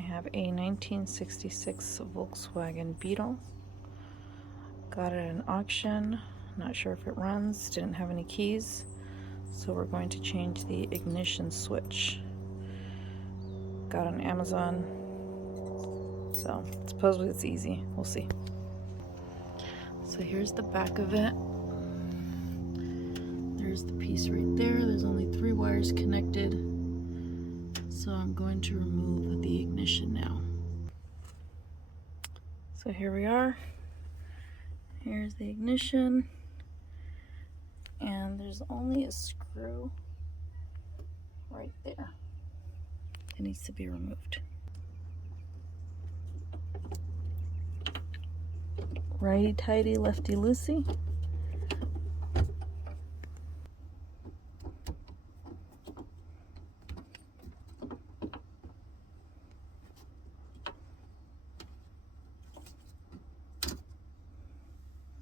have a 1966 Volkswagen Beetle. Got it at an auction. Not sure if it runs. Didn't have any keys. So we're going to change the ignition switch. Got it on Amazon. So supposedly it's easy. We'll see. So here's the back of it. There's the piece right there. There's only 3 wires connected. So I'm going to remove the ignition now. So here we are. Here's the ignition. And there's only a screw right there. It needs to be removed. Righty tighty, lefty loosey.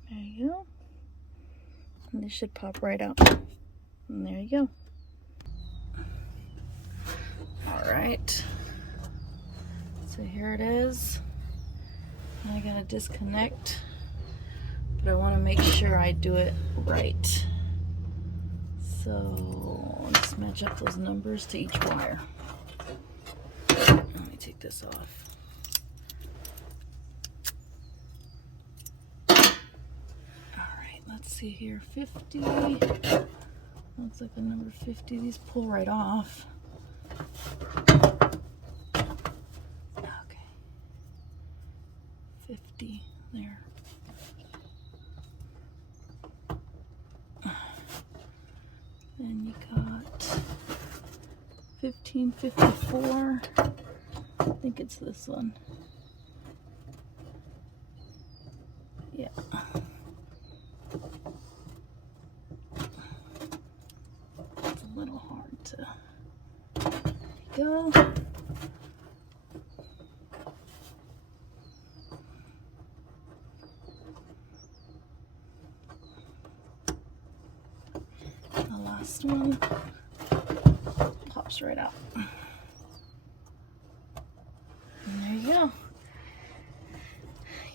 There you go. And this should pop right out. And there you go. All right. So here it is. I gotta disconnect, but I want to make sure I do it right. So let's match up those numbers to each wire. Let me take this off. Alright, let's see here. 50. Looks like a number 50. These pull right off. Okay. 50 there. Then you got 1554. I think it's this one. Yeah. It's a little hard to. There you go. The last one pops right out. And there you go.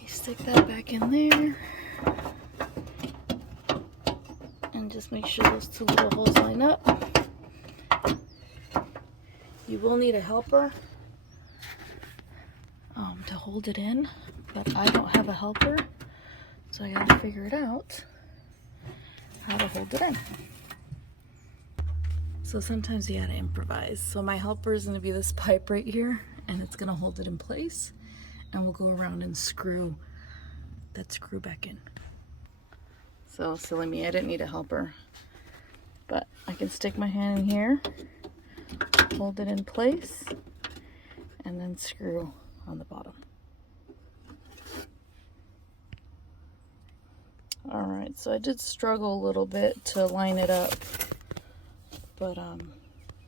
You stick that back in there. And just make sure those 2 little holes line up. You will need a helper to hold it in, but I don't have a helper, so I gotta figure it out how to hold it in. So sometimes you gotta improvise. So my helper is gonna be this pipe right here, and it's gonna hold it in place, and we'll go around and screw that screw back in. So silly me, I didn't need a helper, but I can stick my hand in here, hold it in place, and then screw on the bottom. All right, so I did struggle a little bit to line it up, but